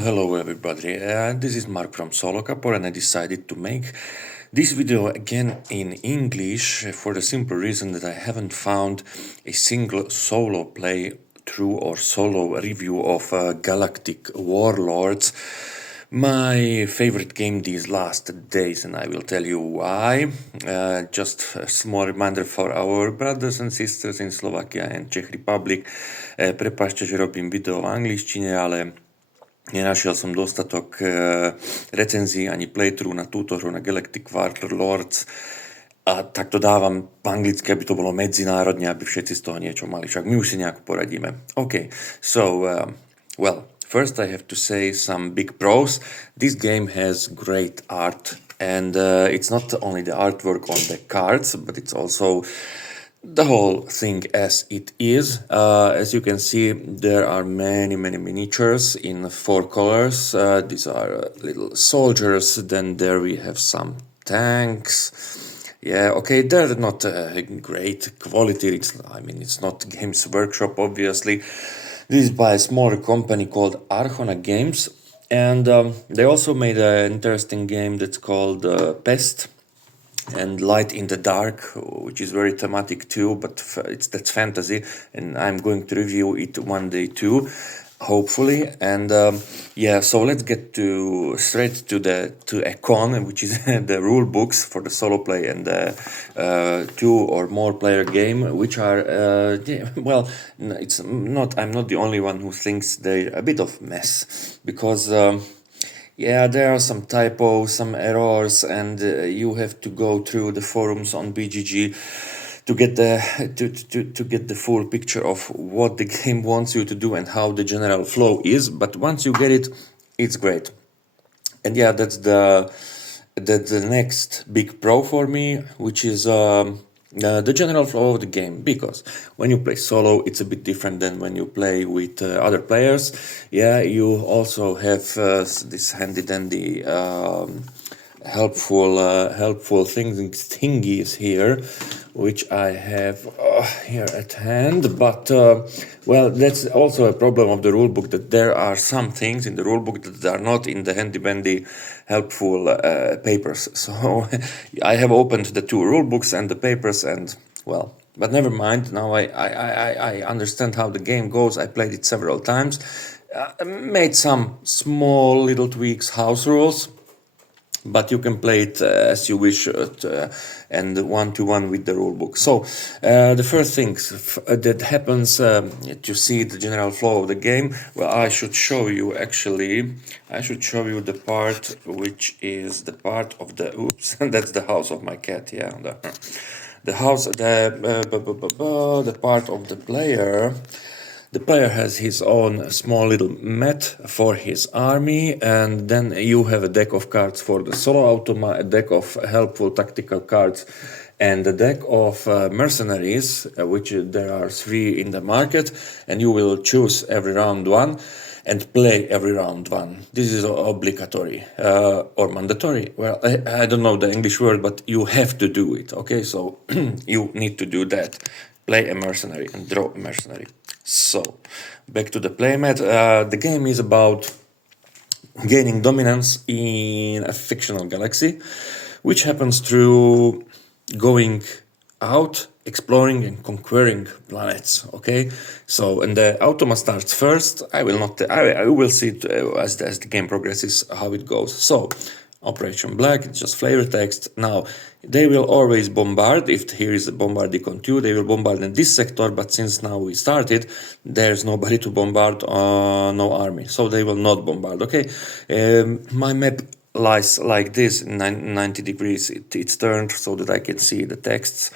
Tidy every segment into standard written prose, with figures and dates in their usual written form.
Hello everybody, this is Mark from Solo Capor, and I decided to make this video again in English for the simple reason that I haven't found a single solo playthrough or solo review of Galactic Warlords, my favorite game these last days, and I will tell you why. Just a small reminder for our brothers and sisters in Slovakia and Czech Republic. Prepáčte, že robím video v angličtine, ale nenašiel som dostatok recenzií ani playthrough na túto hru, na Galactic Warlords. A tak to dávam po anglicky, aby to bolo medzinárodne, aby všetci z toho niečo mali. Však my už si nejako poradíme. Okay, so, first I have to say some big pros. This game has great art, and it's not only the artwork on the cards, but it's also the whole thing as it is. As you can see, there are many miniatures in 4 colors. These are little soldiers. Then there we have some tanks. Yeah, okay, they're not great quality. It's not Games Workshop, obviously. This is by a smaller company called Archona Games, and they also made an interesting game that's called Pest and Light in the Dark, which is very thematic too, but that's fantasy, and I'm going to review it one day too, hopefully. And so let's get straight to Econ, which is the rule books for the solo play and the 2 or more player game, which are I'm not the only one who thinks they're a bit of mess, because there are some typos, some errors, and you have to go through the forums on BGG to get the full picture of what the game wants you to do and how the general flow is. But once you get it, it's great. And yeah, that's the next big pro for me, which is the general flow of the game, because when you play solo, it's a bit different than when you play with other players. Yeah, you also have this handy-dandy helpful thingies here, which I have here at hand. But that's also a problem of the rulebook, that there are some things in the rulebook that are not in the handy-dandy helpful papers. So I have opened the 2 rulebooks and the papers, and but never mind. Now I understand how the game goes. I played it several times, made some small little tweaks, house rules, but you can play it as you wish, and 1-to-1 with the rulebook. So the first things that happens to see the general flow of the game, I should show you the part which is the part of the that's the house of my cat. Yeah, the house, the part of the player. The player has his own small little mat for his army, and then you have a deck of cards for the solo automa, a deck of helpful tactical cards, and a deck of mercenaries, which there are 3 in the market, and you will choose every round 1 and play every round 1. This is obligatory or mandatory. Well, I don't know the English word, but you have to do it. Okay, so you need to do that. Play a mercenary and draw a mercenary. So, back to the playmat. The game is about gaining dominance in a fictional galaxy, which happens through going out, exploring and conquering planets. Okay, so and the automa starts first. I will see it as the game progresses how it goes. So, Operation Black, it's just flavor text. Now, they will always bombard. If here is a bombardicon 2, they will bombard in this sector, but since now we started, there's nobody to bombard, no army, so they will not bombard. Okay, my map lies like this, 90 degrees, it's turned so that I can see the texts,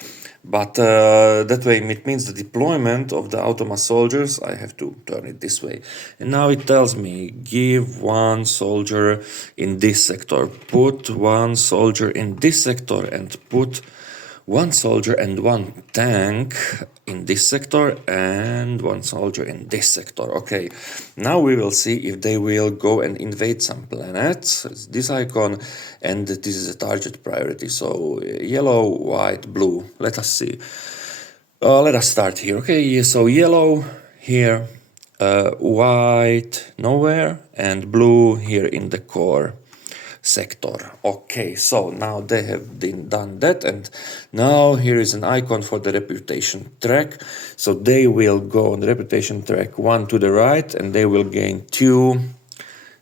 but that way it means the deployment of the automa soldiers, I have to turn it this way. And now it tells me, give 1 soldier in this sector, put 1 soldier in this sector, and put 1 soldier and 1 tank in this sector, and 1 soldier in this sector. Okay, now we will see if they will go and invade some planets. It's this icon, and this is a target priority. So yellow, white, blue. Let us see. Let us start here. Okay, so yellow here, white nowhere, and blue here in the core sector. Okay, so now they have done that, and now here is an icon for the reputation track. So they will go on the reputation track 1 to the right, and they will gain 2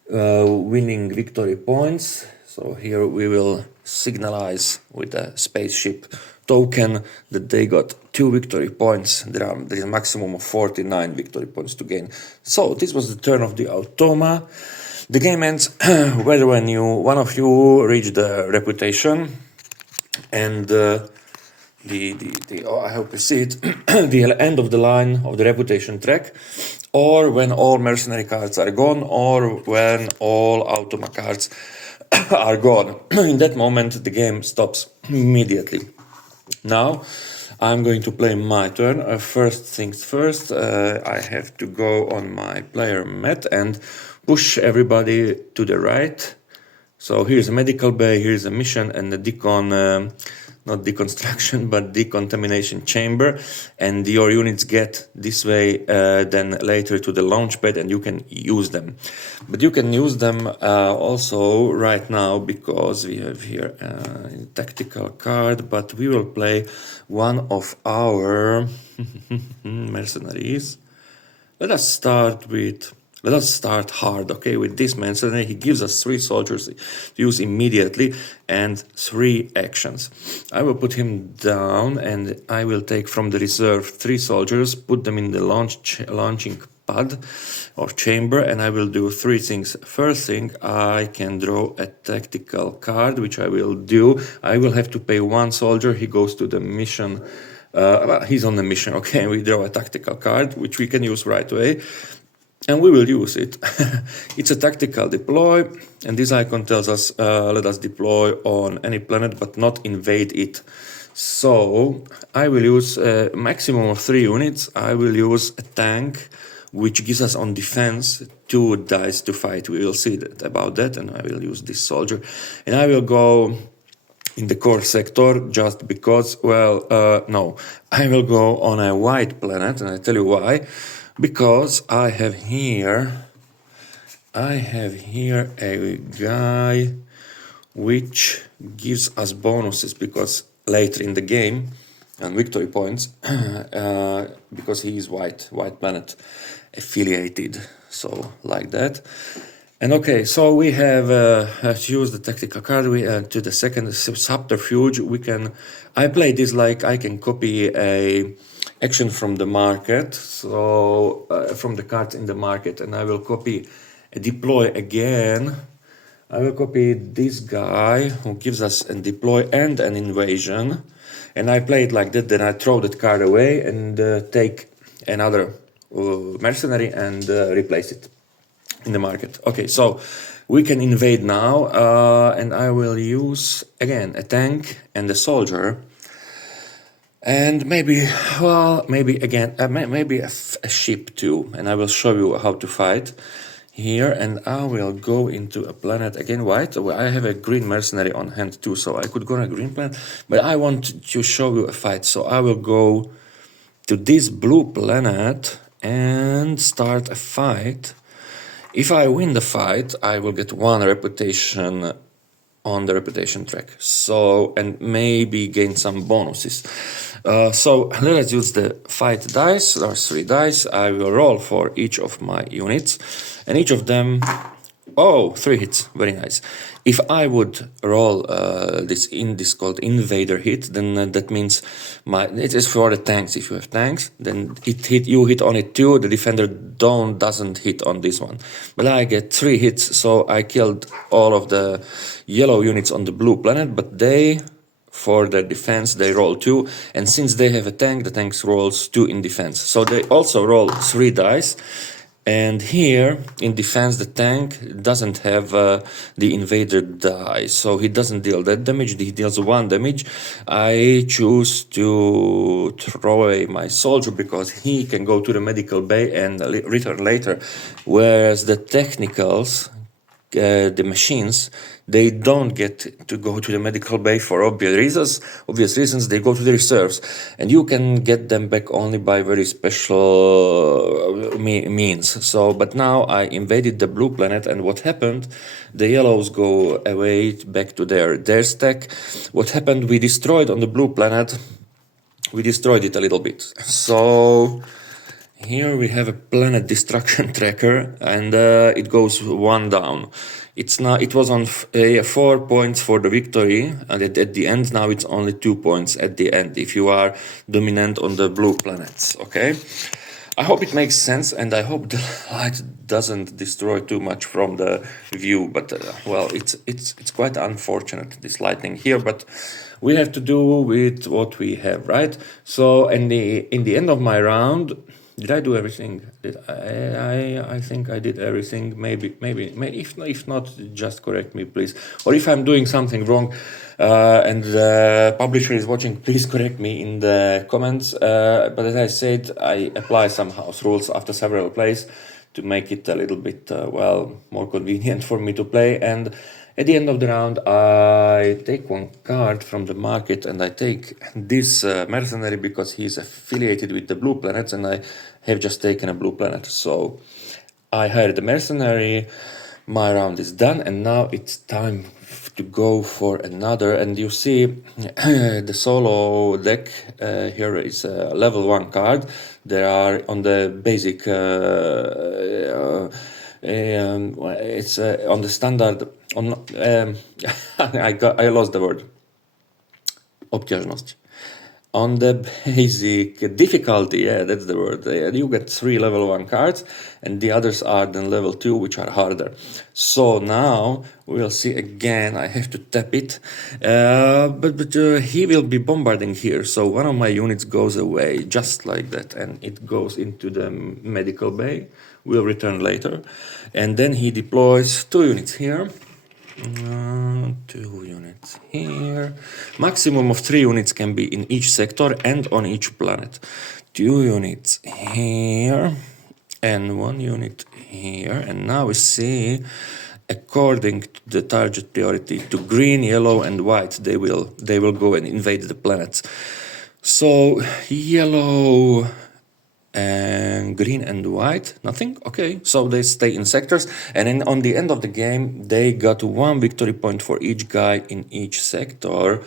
winning victory points. So here we will signalize with a spaceship token that they got 2 victory points. There is a maximum of 49 victory points to gain. So this was the turn of the automa. The game ends whether when one of you reach the reputation, and I hope you see it, the end of the line of the reputation track, or when all mercenary cards are gone, or when all automa cards are gone. In that moment, the game stops immediately. Now, I'm going to play my turn. First things first, I have to go on my player mat and push everybody to the right. So here's a medical bay, here's a mission, and the not deconstruction, but decontamination chamber. And your units get this way then later to the launch pad, and you can use them. But you can use them also right now, because we have here a tactical card, but we will play one of our mercenaries. Let us start hard, okay, with this mercenary. He gives us 3 soldiers to use immediately and 3 actions. I will put him down, and I will take from the reserve 3 soldiers, put them in the launching pad or chamber, and I will do 3 things. First thing, I can draw a tactical card, which I will do. I will have to pay 1 soldier. He goes to the mission. He's on the mission, okay. We draw a tactical card, which we can use right away. And we will use it. It's a tactical deploy, and this icon tells us let us deploy on any planet but not invade it. So I will use a maximum of 3 units. I will use a tank, which gives us on defense 2 dice to fight. We will see about that, and I will use this soldier. And I will go in the core sector just because, no, I will go on a white planet, and I tell you why. Because I have here a guy which gives us bonuses, because later in the game, and victory points, because he is white planet affiliated, so like that. And okay, so we have used the tactical card. To the second subterfuge, I play this like I can copy a action from the market, so from the cards in the market, and I will copy a deploy again. I will copy this guy who gives us a deploy and an invasion, and I play it like that. Then I throw that card away and take another mercenary and replace it in the market. Okay, so we can invade now, and I will use again a tank and a soldier. And maybe a ship too, and I will show you how to fight here. And I will go into a planet again, white. I have a green mercenary on hand too, so I could go on a green planet, but I want to show you a fight. So I will go to this blue planet and start a fight. If I win the fight, I will get 1 reputation on the reputation track, so, and maybe gain some bonuses. So let us use the fight dice. There are 3 dice. I will roll for each of my units, and each of them, 3 hits, very nice. If I would roll this called invader hit, then that means it is for the tanks. If you have tanks, then you hit on it 2. The defender doesn't hit on this one, but I get 3 hits, so I killed all of the yellow units on the blue planet. But for their defense, they roll 2, and since they have a tank, the tank rolls 2 in defense. So they also roll 3 dice. And here in defense, the tank doesn't have the invader die, so he doesn't deal that damage. He deals 1 damage. I choose to throw away my soldier because he can go to the medical bay and return later, whereas the technicals the machines, they don't get to go to the medical bay for obvious reasons. They go to the reserves, and you can get them back only by very special means. So, but now I invaded the blue planet, and what happened? The yellows go away back to their stack. What happened? We destroyed on the blue planet. We destroyed it a little bit. So here we have a planet destruction tracker, and it goes one down. It was on 4 points for the victory, and at the end now it's only 2 points at the end if you are dominant on the blue planets. Okay, I hope it makes sense, and I hope the light doesn't destroy too much from the view. But well, it's quite unfortunate, this lightning here, but we have to do with what we have, right? So in the end of my round, did I do everything? I think I did everything. Maybe. If not, just correct me, please. Or if I'm doing something wrong, and the publisher is watching, please correct me in the comments. But as I said, I apply some house rules after several plays to make it a little bit more convenient for me to play. And at the end of the round, I take one card from the market, and I take this mercenary because he's affiliated with the blue planets, and I have just taken a blue planet. So I hired the mercenary, my round is done, and now it's time to go for another. And you see the solo deck here is a level 1 card. There are on the basic, it's on the standard, I lost the word. Obťažnosť. On the basic difficulty, yeah, that's the word. You get 3 level 1 cards, and the others are then level 2, which are harder. So now we'll see again. I have to tap it, but he will be bombarding here. So one of my units goes away just like that, and it goes into the medical bay. We'll return later, and then he deploys 2 units here. 2 units here. Maximum of 3 units can be in each sector and on each planet. 2 units here and 1 unit here. And now we see, according to the target priority, to green, yellow, and white, they will go and invade the planets. So yellow and green and white, nothing. Okay, so they stay in sectors, and then on the end of the game they got 1 victory point for each guy in each sector.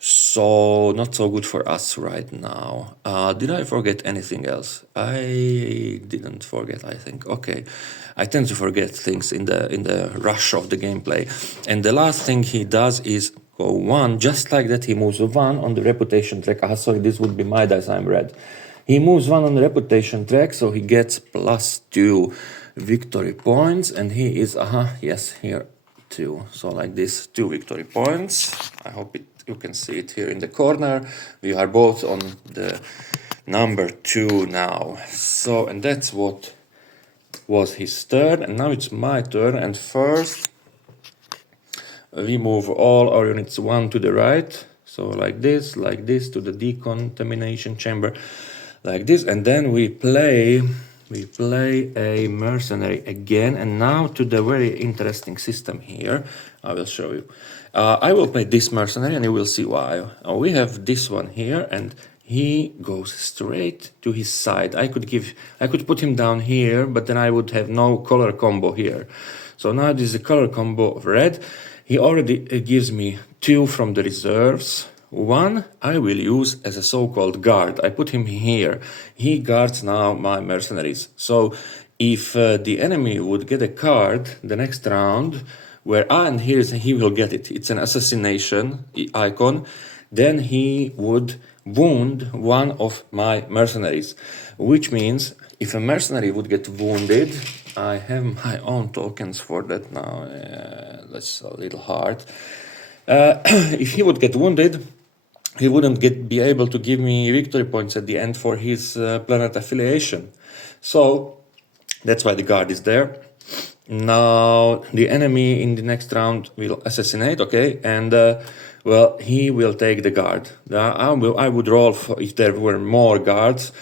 So not so good for us right now. Did I forget anything else? I didn't forget, I think. Okay, I tend to forget things in the rush of the gameplay. And the last thing he does is go 1, just like that. He moves 1 on the reputation track. Sorry, this would be my dice, I'm red. He moves 1 on the reputation track, so he gets +2 victory points, and he is, yes, here 2. So like this, 2 victory points. I hope you can see it here in the corner. We are both on the number 2 now. So, and that's what was his turn, and now it's my turn. And first, we move all our units 1 to the right. So like this to the decontamination chamber. Like this, and then we play a mercenary again, and now to the very interesting system here. I will show you. I will play this mercenary, and you will see why. We have this one here, and he goes straight to his side. I could put him down here, but then I would have no color combo here. So now this is a color combo of red. He already gives me 2 from the reserves. 1 I will use as a so-called guard. I put him here. He guards now my mercenaries. So if the enemy would get a card the next round, where and he will get it. It's an assassination icon. Then he would wound 1 of my mercenaries, which means if a mercenary would get wounded, I have my own tokens for that now. That's a little hard. If he would get wounded, he wouldn't be able to give me victory points at the end for his planet affiliation. So that's why the guard is there. Now the enemy in the next round will assassinate, okay, and he will take the guard. I would roll for if there were more guards.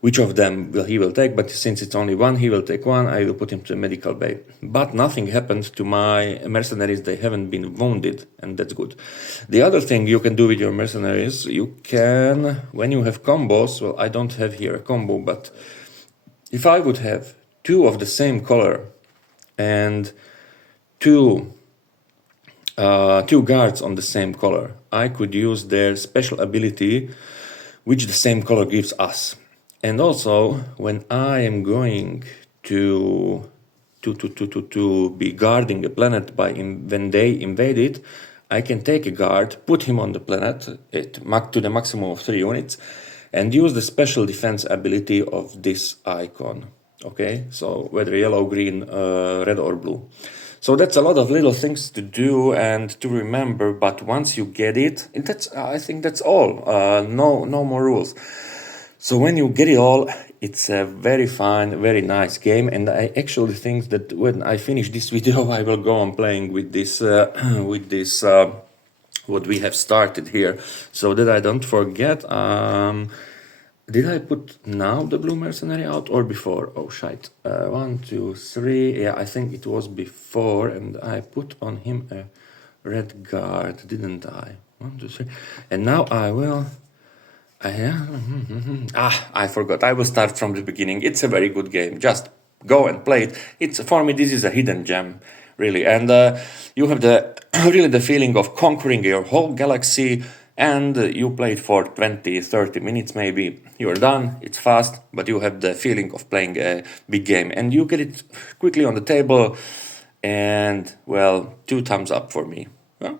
which of them he will take, but since it's only one, he will take one. I will put him to the medical bay. But nothing happened to my mercenaries. They haven't been wounded, and that's good. The other thing you can do with your mercenaries, you can, when you have combos, well, I don't have here a combo, but if I would have two of the same color and two guards on the same color, I could use their special ability, which the same color gives us. And also, when I am going to be guarding a planet when they invade it, I can take a guard, put him on the planet to the maximum of 3 units, and use the special defense ability of this icon. Okay, so whether yellow, green, red or blue. So that's a lot of little things to do and to remember, but once you get it, I think that's all. No more rules. So when you get it all, it's a very fun, very nice game, and I actually think that when I finish this video, I will go on playing with this, what we have started here, so that I don't forget. Did I put now the blue mercenary out or before? Oh shite. 1, 2, 3. Yeah, I think it was before, and I put on him a red guard, didn't I? 1, 2, 3. And now I will. I forgot. I will start from the beginning. It's a very good game. Just go and play it. For me, this is a hidden gem, really. And you have really the feeling of conquering your whole galaxy. And you play it for 20-30 minutes maybe, you're done, it's fast, but you have the feeling of playing a big game. And you get it quickly on the table, and well, 2 thumbs up for me. Yeah?